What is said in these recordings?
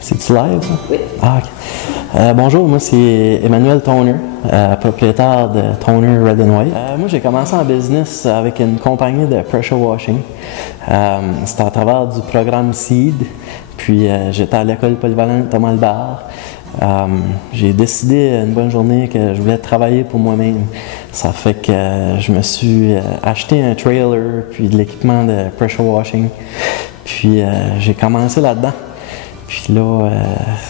C'est-tu live? Oui. Ah, ok. Bonjour, moi c'est Emmanuel Toner, propriétaire de Toner Red and White. Moi j'ai commencé en business avec une compagnie de pressure washing. C'était à travers du programme SEED, puis j'étais à l'école polyvalente Thomas Albert. J'ai décidé une bonne journée que je voulais travailler pour moi-même. Ça fait que je me suis acheté un trailer, puis de l'équipement de pressure washing. Puis j'ai commencé là-dedans. Puis là,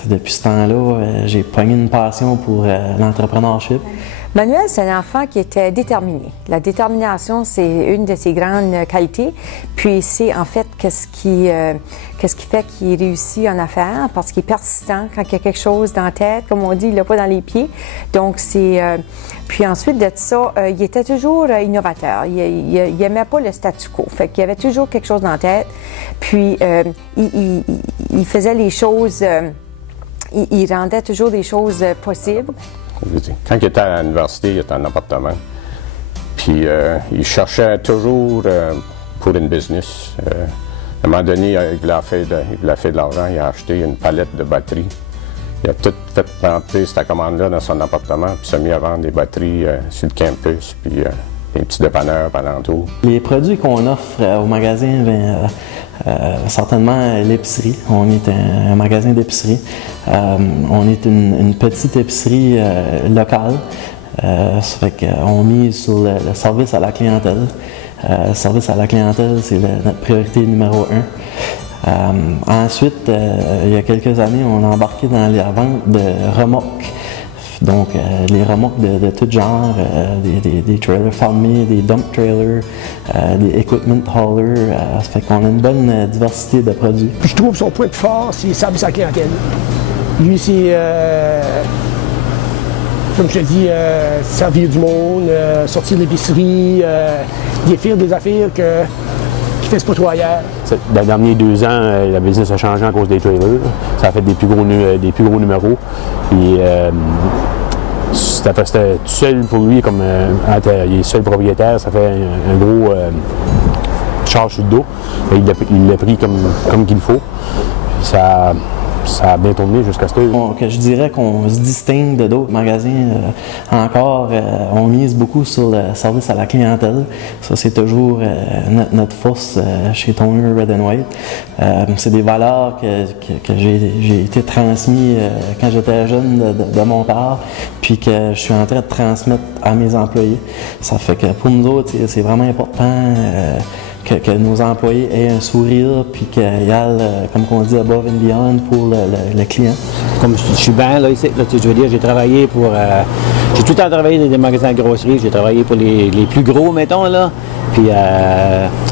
depuis ce temps-là, j'ai pogné une passion pour l'entrepreneurship. Manuel, c'est un enfant qui était déterminé. La détermination, c'est une de ses grandes qualités. Puis c'est en fait qu'est-ce qui fait qu'il réussit en affaires, parce qu'il est persistant. Quand il y a quelque chose dans la tête, comme on dit, il l'a pas dans les pieds. Donc c'est... Puis ensuite de ça, il était toujours innovateur. Il n'aimait pas le statu quo. Fait qu'il y avait toujours quelque chose dans la tête. Puis il faisait les choses... il rendait toujours des choses possibles. Quand il était à l'université, il était en appartement. Puis il cherchait toujours pour une business. À un moment donné, il voulait faire de l'argent. Il a acheté une palette de batteries. Il a tout fait rentrer cette commande-là dans son appartement, puis s'est mis à vendre des batteries sur le campus, puis des petits dépanneurs alentour. Les produits qu'on offre au magasin, certainement l'épicerie. On est un magasin d'épicerie. On est une petite épicerie locale. Ça fait qu'on mise sur le service à la clientèle. Le service à la clientèle, c'est notre priorité numéro 1. Ensuite, il y a quelques années, on a embarqué dans la vente de remorques. Donc, les remorques de tout genre, des trailers fermés, des dump trailers, des equipment haulers. Ça fait qu'on a une bonne diversité de produits. Puis je trouve son point de force, c'est le service à la clientèle. Lui, c'est, comme je te dis, servir du monde, sortir de l'épicerie, défaire des affaires qui fait ce pas trop ailleurs. Dans les derniers 2 ans, la business a changé à cause des trailers. Ça a fait des plus gros numéros. Puis, c'était tout seul pour lui, comme il est seul propriétaire, ça fait un gros charge sur le dos. Il l'a pris comme qu'il faut. Ça a bien tourné jusqu'à ce que... Je dirais qu'on se distingue de d'autres magasins. Encore, on mise beaucoup sur le service à la clientèle. Ça, c'est toujours notre force chez Toner Red and White. C'est des valeurs que j'ai été transmis quand j'étais jeune de mon père, puis que je suis en train de transmettre à mes employés. Ça fait que pour nous autres, c'est vraiment important que nos employés aient un sourire, puis qu'ils aillent, comme on dit, above and beyond pour le client. Comme je suis bien là ici, là, je veux dire, j'ai travaillé pour... j'ai tout le temps travaillé dans des magasins de grosserie, j'ai travaillé pour les plus gros, mettons, là. Puis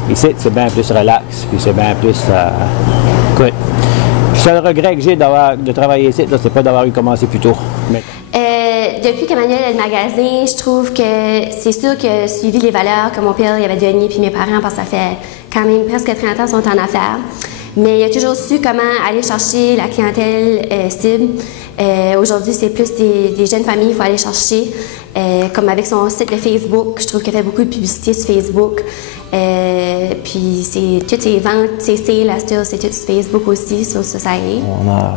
ici, c'est bien plus relax, puis c'est bien plus... écoute, le seul regret que j'ai de travailler ici, c'est pas d'avoir eu commencé plus tôt. Mais... Depuis qu'Emmanuel a le magasin, je trouve que c'est sûr que suivi les valeurs que mon père y avait données, puis mes parents, parce que ça fait quand même presque 30 ans qu'ils sont en affaires. Mais il a toujours su comment aller chercher la clientèle cible. Aujourd'hui, c'est plus des jeunes familles qu'il faut aller chercher. Comme avec son site de Facebook, je trouve qu'il fait beaucoup de publicité sur Facebook. Puis toutes ses ventes, ses sales, c'est tout sur Facebook aussi, sur ça aide.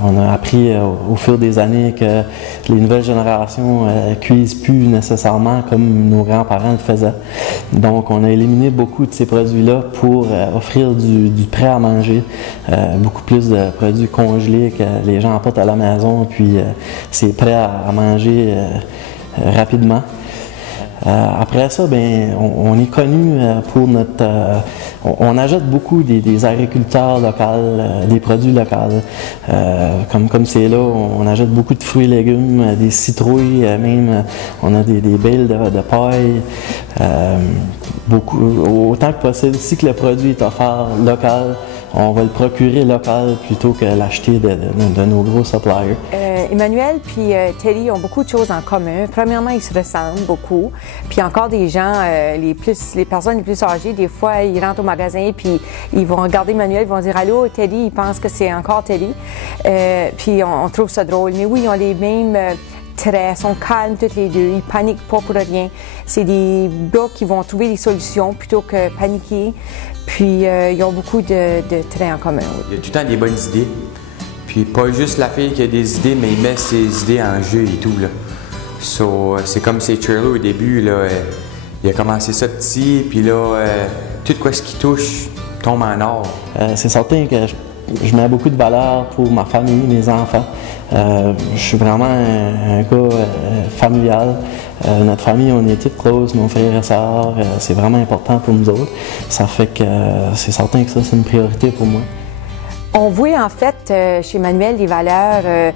On a appris au fil des années que les nouvelles générations cuisent plus nécessairement comme nos grands-parents le faisaient. Donc on a éliminé beaucoup de ces produits-là pour offrir du prêt à manger, beaucoup plus de produits congelés que les gens apportent à la maison, puis c'est prêt à manger rapidement. Après ça, on est connu pour notre... on achète beaucoup des agriculteurs locaux, des produits locaux. Comme c'est là, on achète beaucoup de fruits et légumes, des citrouilles, même on a des bales de paille. Autant que possible, si que le produit est offert local, on va le procurer local plutôt que l'acheter de nos gros suppliers. Emmanuel et Terry ont beaucoup de choses en commun. Premièrement, ils se ressemblent beaucoup. Puis encore des gens, les personnes les plus âgées, des fois, ils rentrent au magasin puis ils vont regarder Emmanuel, ils vont dire « Allô, Terry », ils pensent que c'est encore Terry. Puis on trouve ça drôle. Mais oui, ils ont les mêmes traits, sont calmes tous les deux, ils paniquent pas pour rien. C'est des gars qui vont trouver des solutions plutôt que paniquer. Puis ils ont beaucoup de traits en commun. Il y a tout le temps des bonnes idées. Puis pas juste la fille qui a des idées, mais il met ses idées en jeu et tout, là. So, c'est comme c'est Churlo au début, là. Il a commencé ça petit, puis là, tout ce qui touche tombe en or. C'est certain que je mets beaucoup de valeur pour ma famille, mes enfants. Je suis vraiment un gars familial. Notre famille, on est toutes close, nos frères et sœurs. C'est vraiment important pour nous autres. Ça fait que c'est certain que ça, c'est une priorité pour moi. On voit en fait chez Manuel les valeurs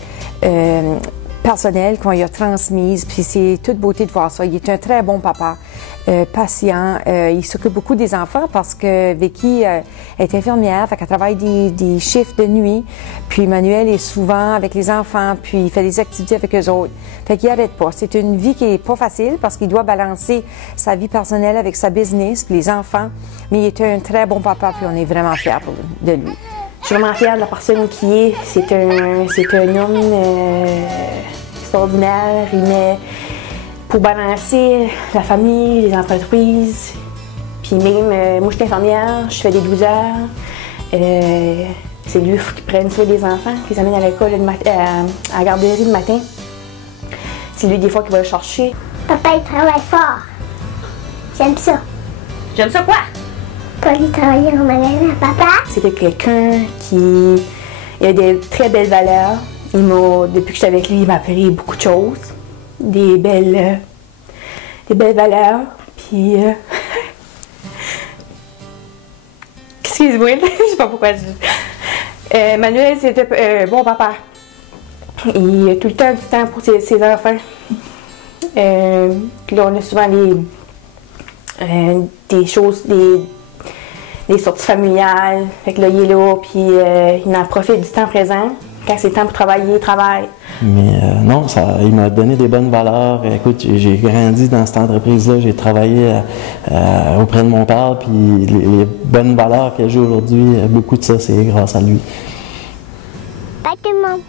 personnelles qu'on lui a transmises, puis c'est toute beauté de voir ça. Il est un très bon papa, patient. Il s'occupe beaucoup des enfants parce que Vicky est infirmière, fait qu'elle travaille des chiffres de nuit. Puis Manuel est souvent avec les enfants, puis il fait des activités avec eux autres. Fait qu'il n'arrête pas. C'est une vie qui est pas facile parce qu'il doit balancer sa vie personnelle avec sa business, puis les enfants. Mais il est un très bon papa, puis on est vraiment fiers de lui. Je suis vraiment fière de la personne qui est. C'est un homme extraordinaire. Il met pour balancer la famille, les entreprises. Puis même, moi je suis infirmière, je fais des 12 heures. C'est lui qui prenne soin des enfants, qui les amène à l'école à la garderie le matin. C'est lui des fois qui va le chercher. Papa, il travaille fort. J'aime ça. J'aime ça quoi? Quand il travaillait au magasin à papa. C'était quelqu'un qui a des très belles valeurs. Depuis que j'étais avec lui, il m'a appris beaucoup de choses. Des belles valeurs. Puis... Excuse-moi, je sais pas pourquoi je dis. Manuel, c'était bon papa. Il a tout le temps pour ses enfants. Puis là, on a souvent des choses, des sorties familiales. Fait que là, il est là, puis il en profite du temps présent. Quand c'est le temps pour travailler, il travaille. Mais non, il m'a donné des bonnes valeurs. Écoute, j'ai grandi dans cette entreprise-là. J'ai travaillé auprès de mon père, puis les bonnes valeurs que j'ai aujourd'hui, beaucoup de ça, c'est grâce à lui. Bye tout le monde.